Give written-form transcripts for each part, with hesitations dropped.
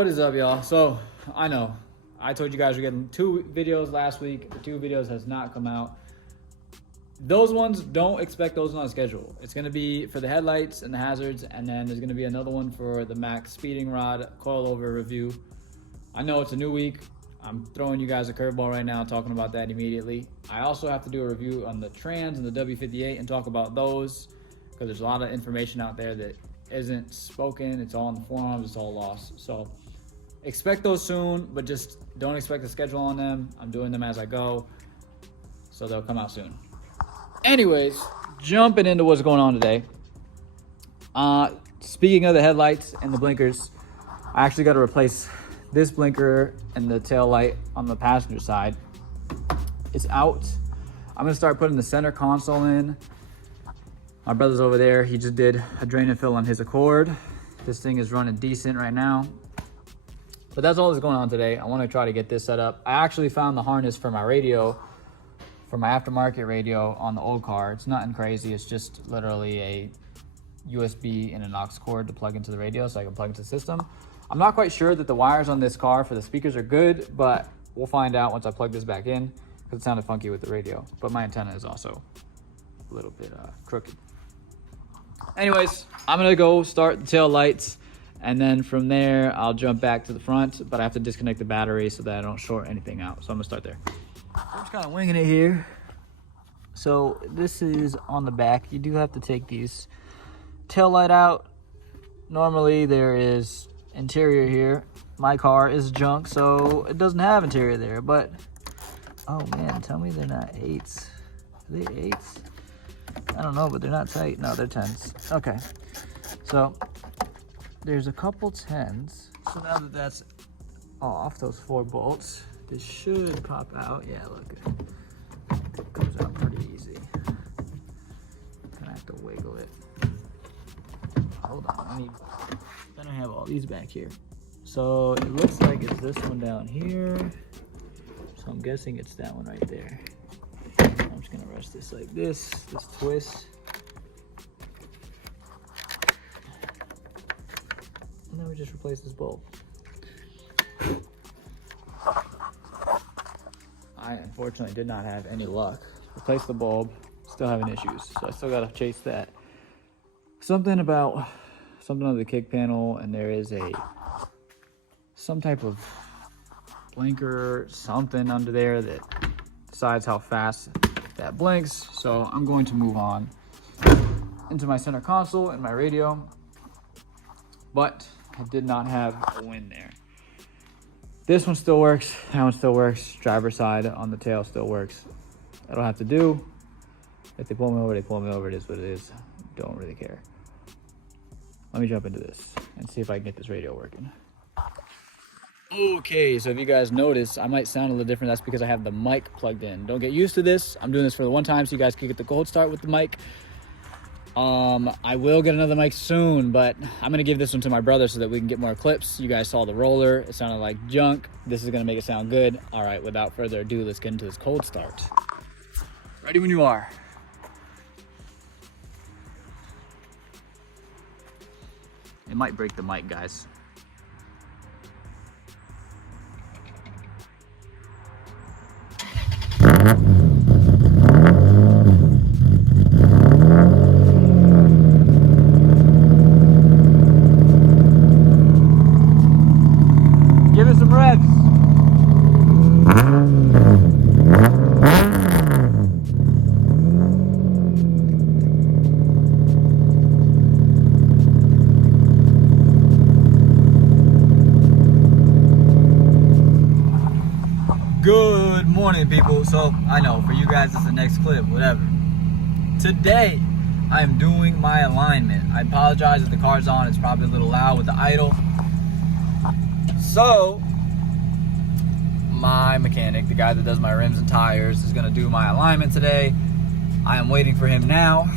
What is up, y'all? So I know I told you guys we're getting 2 videos last week. The 2 videos has not come out. Those ones, don't expect those on schedule. It's gonna be for the headlights and the hazards, and then there's gonna be another one for the Max speeding rod coilover review. I know it's a new week. I'm throwing you guys a curveball right now, talking about that immediately. I also have to do a review on the trans and the W58 and talk about those, because there's a lot of information out there that isn't spoken. It's all in the forums, it's all lost. So expect those soon, but just don't expect a schedule on them. I'm doing them as I go, so they'll come out soon. Anyways, jumping into what's going on today. Speaking of the headlights and the blinkers, I actually got to replace this blinker and the tail light on the passenger side. It's out. I'm gonna start putting the center console in. My brother's over there. He just did a drain and fill on his Accord. This thing is running decent right now. But that's all that's going on today. I want to try to get this set up. I actually found the harness for my radio, for my aftermarket radio on the old car. It's nothing crazy. It's just literally a USB and an aux cord to plug into the radio so I can plug into the system. I'm not quite sure that the wires on this car for the speakers are good, but we'll find out once I plug this back in, because it sounded funky with the radio. But my antenna is also a little bit crooked. Anyways, I'm gonna go start the tail lights, and then from there I'll jump back to the front, but I have to disconnect the battery so that I don't short anything out. So I'm gonna start there. I'm just kind of winging it here. So this is on the back. You do have to take these tail light out. Normally there is interior here. My car is junk, so it doesn't have interior there, but oh man, tell me they're not 8s. Are they 8s? I don't know, but they're not tight. No, they're 10s. Okay, so there's a couple 10s. So now that that's off, those 4 bolts, this should pop out. Yeah, look, it comes out pretty easy. Gonna have to wiggle it. Hold on, then I have all these back here. So it looks like it's this one down here. So I'm guessing it's that one right there. I'm just gonna rest this like this twist. And then we just replace this bulb. I unfortunately did not have any luck. Replaced the bulb, still having issues. So I still gotta chase that. Something on the kick panel, and there is some type of blinker, something under there that decides how fast that blinks. So I'm going to move on into my center console and my radio, but I did not have a win there. This one still works, that one still works. Driver's side on the tail still works. I don't have to do. If they pull me over, they pull me over. It is what it is. Don't really care. Let me jump into this and see if I can get this radio working. Okay, so if you guys notice, I might sound a little different. That's because I have the mic plugged in. Don't get used to this. I'm doing this for the one time so you guys can get the cold start with the mic. I will get another mic soon, but I'm gonna give this one to my brother so that we can get more clips. You guys saw the roller. It sounded like junk. This is gonna make it sound good. All right, without further ado, let's get into this cold start. Ready when you are. It might break the mic, guys. Give it some revs. Good morning, people. So I know for you guys it's the next clip, whatever. Today I am doing my alignment. I apologize if the car's on, it's probably a little loud with the idle. So my mechanic, the guy that does my rims and tires, is gonna do my alignment today. I am waiting for him now,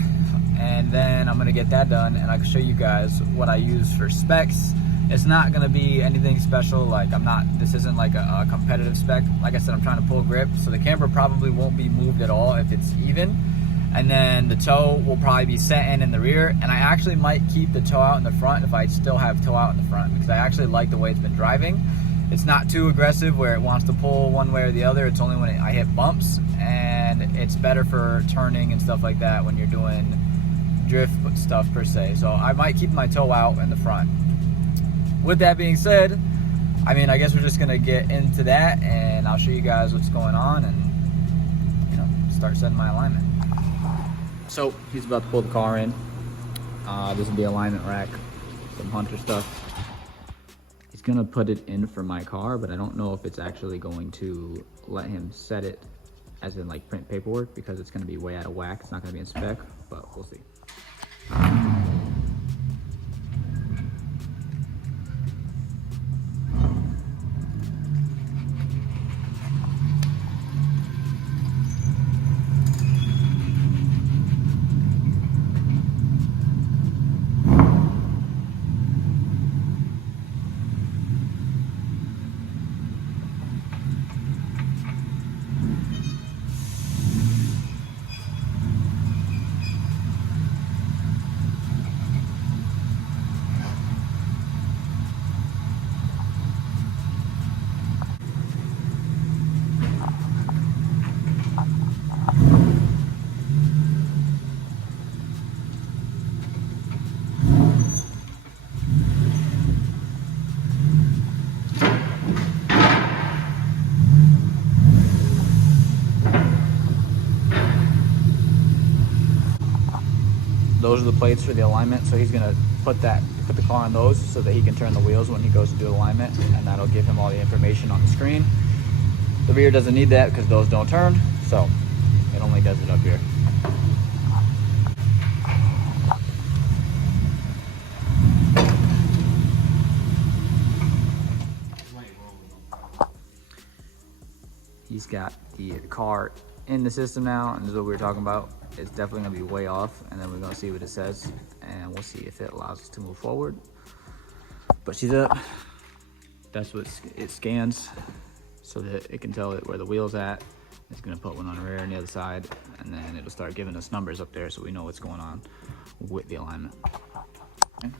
and then I'm gonna get that done and I can show you guys what I use for specs. It's not gonna be anything special. Like this isn't like a competitive spec. Like I said, I'm trying to pull grip, so the camber probably won't be moved at all if it's even. And then the toe will probably be set in the rear, and I actually might keep the toe out in the front if I still have toe out in the front, because I actually like the way it's been driving. It's not too aggressive where it wants to pull one way or the other. It's only when I hit bumps, and it's better for turning and stuff like that when you're doing drift stuff per se. So I might keep my toe out in the front. With that being said, I mean, I guess we're just gonna get into that, and I'll show you guys what's going on, and you know, start setting my alignment. So he's about to pull the car in. This is the alignment rack, some Hunter stuff. He's gonna put it in for my car, but I don't know if it's actually going to let him set it as in like print paperwork, because it's gonna be way out of whack. It's not gonna be in spec, but we'll see. Those are the plates for the alignment, so he's gonna put the car on those so that he can turn the wheels when he goes to do alignment, and that'll give him all the information on the screen. The rear doesn't need that because those don't turn, so it only does it up here. He's got the car in the system now, and this is what we were talking about. It's definitely gonna be way off, and then we're gonna see what it says, and we'll see if it allows us to move forward. But she's up. That's what it scans, so that it can tell it where the wheel's at. It's gonna put one on the rear and the other side, and then it'll start giving us numbers up there so we know what's going on with the alignment. Okay.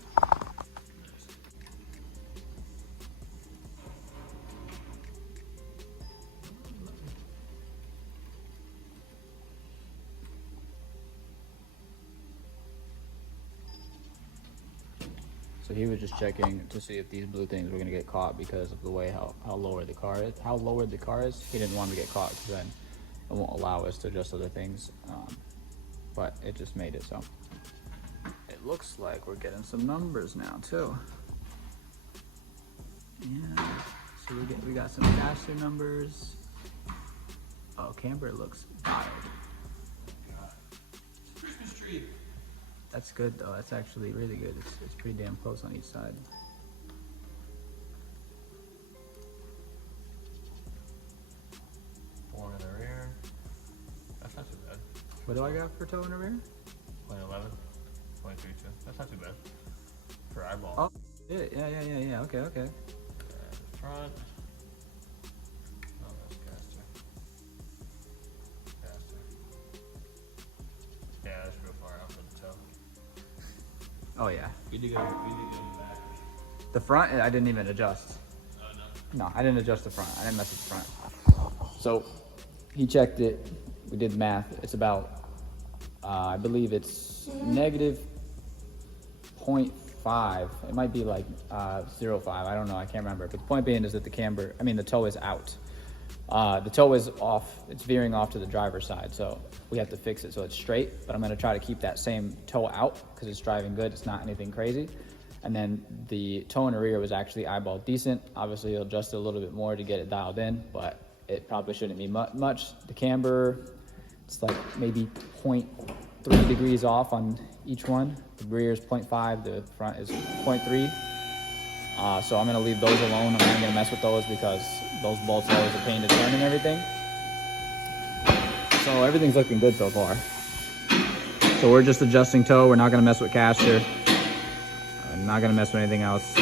So he was just checking to see if these blue things were gonna get caught because of the way how lower the car is. How lowered the car is. He didn't want to get caught because then it won't allow us to adjust other things. But it just made it so. It looks like we're getting some numbers now too. Yeah. So we got some caster numbers. Oh, camber looks dialed. Christmas tree. That's good though. That's actually really good. It's pretty damn close on each side. Four in the rear. That's not too bad. What do I got for toe in the rear? 0.11, 0.32. That's not too bad for eyeball. Oh, yeah. Okay. Front. Oh, that's caster. Caster. Yeah, that's real far out for the toe. Oh yeah. We did go back. The front, I didn't even adjust. Oh no. No, I didn't adjust the front. I didn't mess with the front. So he checked it. We did the math. It's about, I believe it's negative 0.5. It might be like 0.5. I don't know. I can't remember. But the point being is that the toe is out. The toe is off. It's veering off to the driver's side. So we have to fix it so it's straight. But I'm going to try to keep that same toe out because it's driving good. It's not anything crazy. And then the toe in the rear was actually eyeball decent. Obviously, you'll adjust it a little bit more to get it dialed in, but it probably shouldn't be much. The camber, it's like maybe 0.3 degrees off on each one. The rear is 0.5, the front is 0.3. So I'm gonna leave those alone. I'm not gonna mess with those because those bolts are always a pain to turn and everything. So everything's looking good so far. So we're just adjusting toe. We're not gonna mess with caster. Not gonna mess with anything else,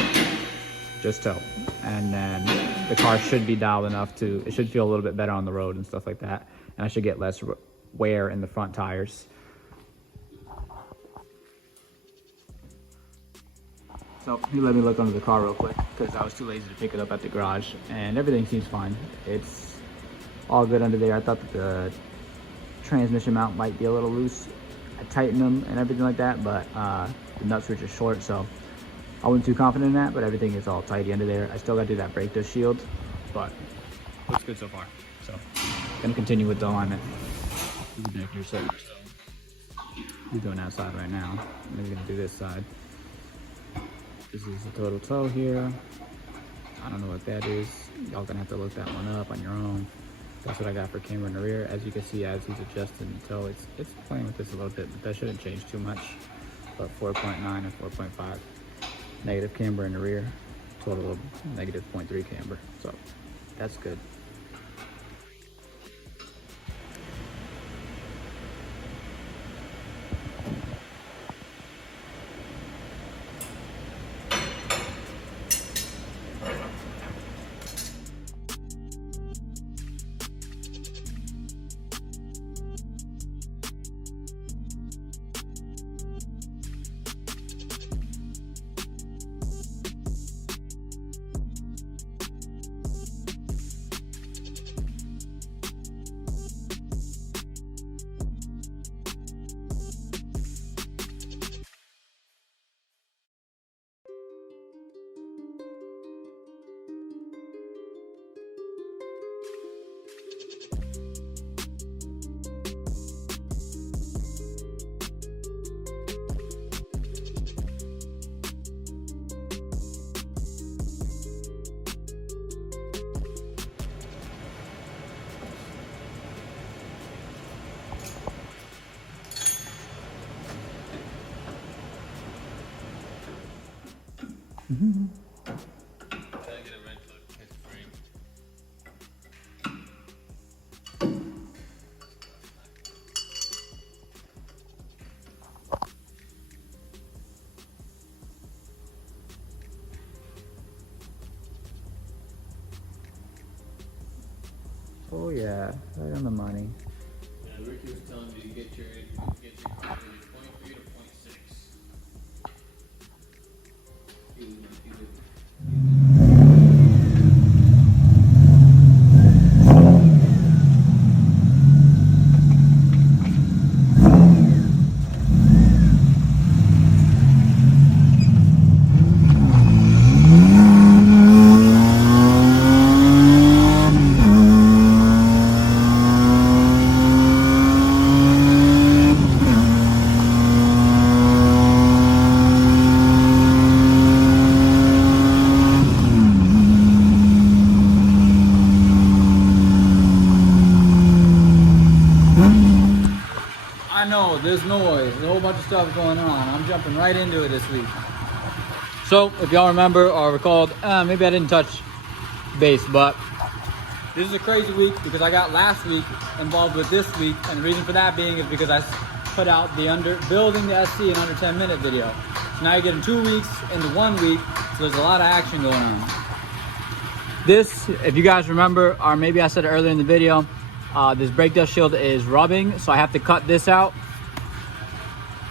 just toe. And then the car should be dialed enough to, it should feel a little bit better on the road and stuff like that. And I should get less wear in the front tires. So he let me look under the car real quick because I was too lazy to pick it up at the garage, and everything seems fine. It's all good under there. I thought that the transmission mount might be a little loose. I tightened them and everything like that, but the nut switch is short, so I wasn't too confident in that, but everything is all tidy under there. I still got to do that brake disc shield, but looks good so far. So gonna continue with the alignment. He's doing that side right now. Then we're gonna do this side. This is the total toe here. I don't know what that is. Y'all gonna have to look that one up on your own. That's what I got for camber in the rear. As you can see, as he's adjusting the toe, it's playing with this a little bit, but that shouldn't change too much. But 4.9 and 4.5 negative camber in the rear, total of negative 0.3 camber. So that's good. Try to get a wrench to hit the frame. Oh yeah, right on the money. Yeah, Ricky was telling me to get your car from 0.3 to 0.6. He was I know, there's noise, a whole bunch of stuff going on. I'm jumping right into it this week. So, if y'all remember or recalled, maybe I didn't touch base, but this is a crazy week because I got last week involved with this week, and the reason for that being is because I put out the building the SC in under 10-minute video. So now you're getting 2 weeks into 1 week, so there's a lot of action going on. This, if you guys remember, or maybe I said it earlier in the video, this brake dust shield is rubbing, so I have to cut this out.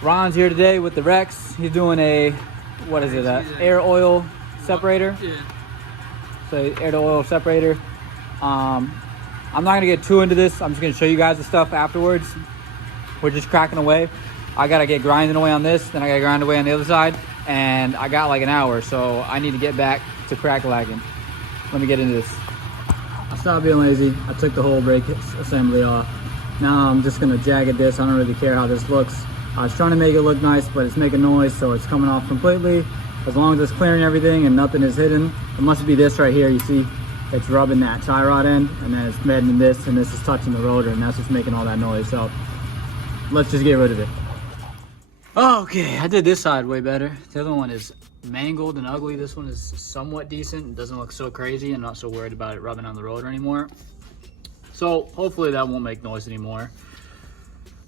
Ron's here today with the Rex. He's doing a, what is it, air oil separator? Yeah. So air to oil separator. I'm not gonna get too into this. I'm just gonna show you guys the stuff afterwards. We're just cracking away. I gotta get grinding away on this, then I gotta grind away on the other side, and I got like an hour, so I need to get back to crack-lagging. Let me get into this. I stopped being lazy. I took the whole brake assembly off. Now I'm just gonna jag this. I don't really care how this looks. I was trying to make it look nice, but it's making noise, so it's coming off completely. As long as it's clearing everything and nothing is hidden. It must be this right here, you see? It's rubbing that tie rod end, and then it's bending this, and this is touching the rotor, and that's just making all that noise. So let's just get rid of it. Okay, I did this side way better. The other one is mangled and ugly. This one is somewhat decent. It doesn't look so crazy. I'm not so worried about it rubbing on the rotor anymore. So hopefully that won't make noise anymore.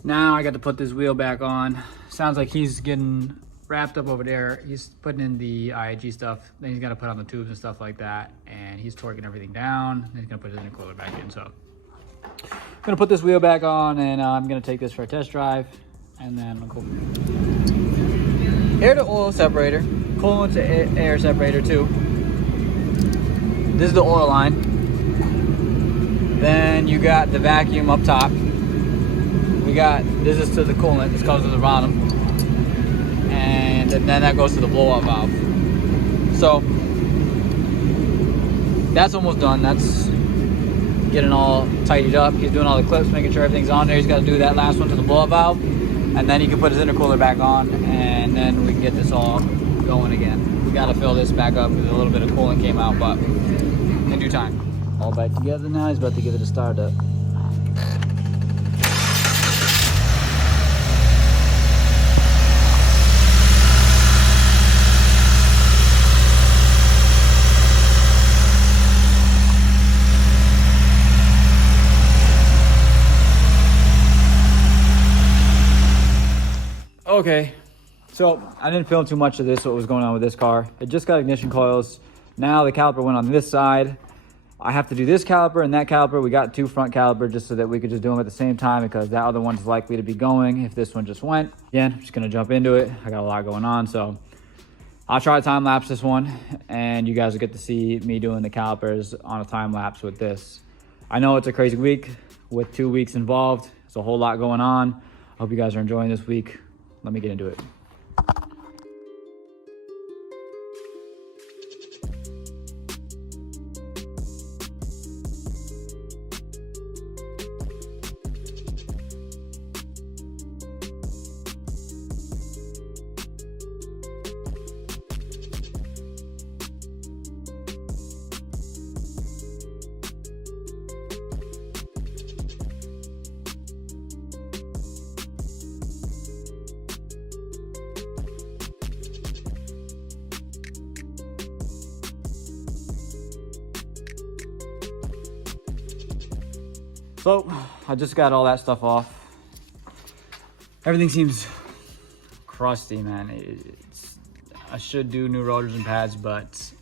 Now I got to put this wheel back on. Sounds like he's getting wrapped up over there. He's putting in the IAG stuff. Then he's got to put on the tubes and stuff like that. And he's torquing everything down. Then he's going to put his intercooler back in. So I'm going to put this wheel back on, and I'm going to take this for a test drive. And then I'm going to go. Air to oil separator. coolant to air separator too. This is the oil line. Then you got the vacuum up top. This is to the coolant. This goes to the bottom. And then that goes to the blow-up valve. So that's almost done. That's getting all tidied up. He's doing all the clips, making sure everything's on there. He's got to do that last one to the blow-up valve, and then he can put his intercooler back on, and then we can get this all going again. We got to fill this back up because a little bit of coolant came out, but in due time. All back together now. He's about to give it a start up. Okay, so I didn't film too much of this, what was going on with this car. It just got ignition coils. Now the caliper went on this side. I have to do this caliper and that caliper. We got 2 front caliper just so that we could just do them at the same time because that other one's likely to be going if this one just went. Again, I'm just gonna jump into it. I got a lot going on, so I'll try to time lapse this one and you guys will get to see me doing the calipers on a time lapse with this. I know it's a crazy week with 2 weeks involved. There's a whole lot going on. I hope you guys are enjoying this week. Let me get into it. So I just got all that stuff off. Everything seems crusty, man. I should do new rotors and pads, but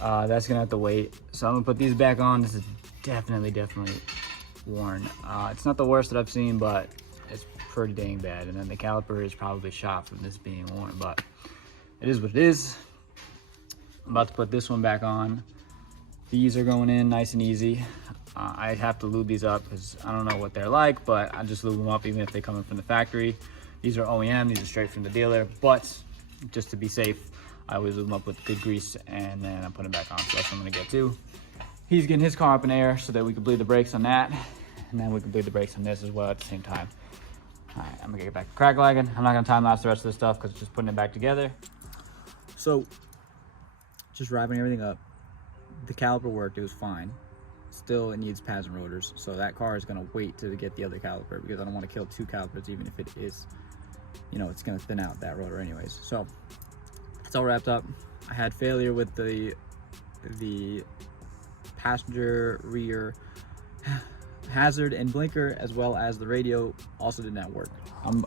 that's gonna have to wait. So I'm gonna put these back on. This is definitely worn. It's not the worst that I've seen, but it's pretty dang bad. And then the caliper is probably shot from this being worn, but it is what it is. I'm about to put this one back on. These are going in nice and easy. I have to lube these up because I don't know what they're like, but I just lube them up even if they come in from the factory. These are OEM, these are straight from the dealer, but just to be safe, I always lube them up with good grease and then I put them back on. So that's what I'm gonna get to. He's getting his car up in air so that we can bleed the brakes on that, and then we can bleed the brakes on this as well at the same time. All right, I'm gonna get back to crack lagging. I'm not gonna time lapse the rest of this stuff because it's just putting it back together. So, just wrapping everything up. The caliper worked, it was fine. Still, it needs pads and rotors, so that car is going to wait to get the other caliper because I don't want to kill 2 calipers even if it is, you know, it's going to thin out that rotor anyways. So it's all wrapped up. I had failure with the passenger rear hazard and blinker, as well as the radio also did not work. I'm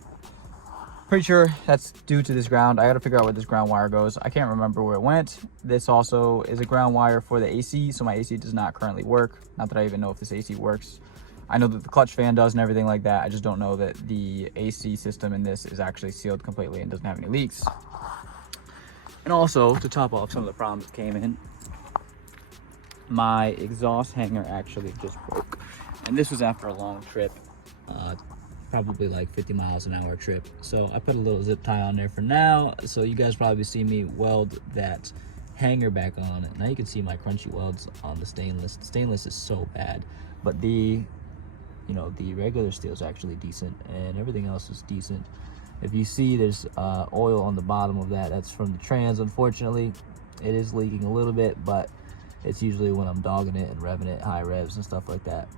pretty sure that's due to this ground. I got to figure out where this ground wire goes. I can't remember where it went. This also is a ground wire for the AC, so my AC does not currently work. Not that I even know if this AC works. I know that the clutch fan does and everything like that. I just don't know that the AC system in this is actually sealed completely and doesn't have any leaks. And also, to top off some of the problems that came in, my exhaust hanger actually just broke. And this was after a long trip. Probably like 50 miles an hour trip. So I put a little zip tie on there for now. So you guys probably see me weld that hanger back on. Now you can see my crunchy welds on the stainless. The stainless is so bad, but the regular steel is actually decent and everything else is decent. If you see there's oil on the bottom of that, that's from the trans. Unfortunately, it is leaking a little bit, but it's usually when I'm dogging it and revving it, high revs and stuff like that.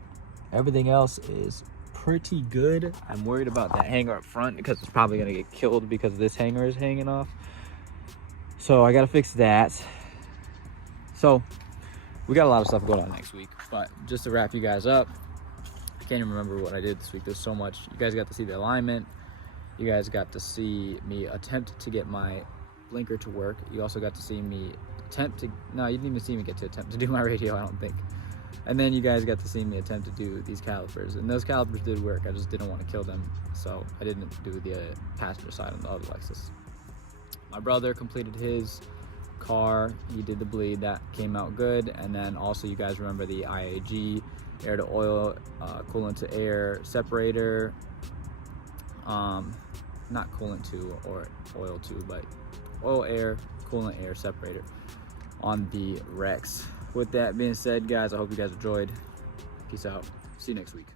Everything else is pretty good. I'm worried about that hanger up front because it's probably gonna get killed because this hanger is hanging off. So I gotta fix that. So we got a lot of stuff going on next week, but just to wrap you guys up, I can't even remember what I did this week. There's so much. You guys got to see the alignment. You guys got to see me attempt to get my blinker to work. You also got to see me no, you didn't even see me get to attempt to do my radio, I don't think. And then you guys got to see me attempt to do these calipers, and those calipers did work. I just didn't want to kill them, so I didn't do the passenger side on the other Lexus. My brother completed his car. He did the bleed. That came out good. And then also, you guys remember the IAG, air to oil, coolant to air separator. Not coolant to or oil to, but oil air, coolant air separator on the Rex. With that being said, guys, I hope you guys enjoyed. Peace out. See you next week.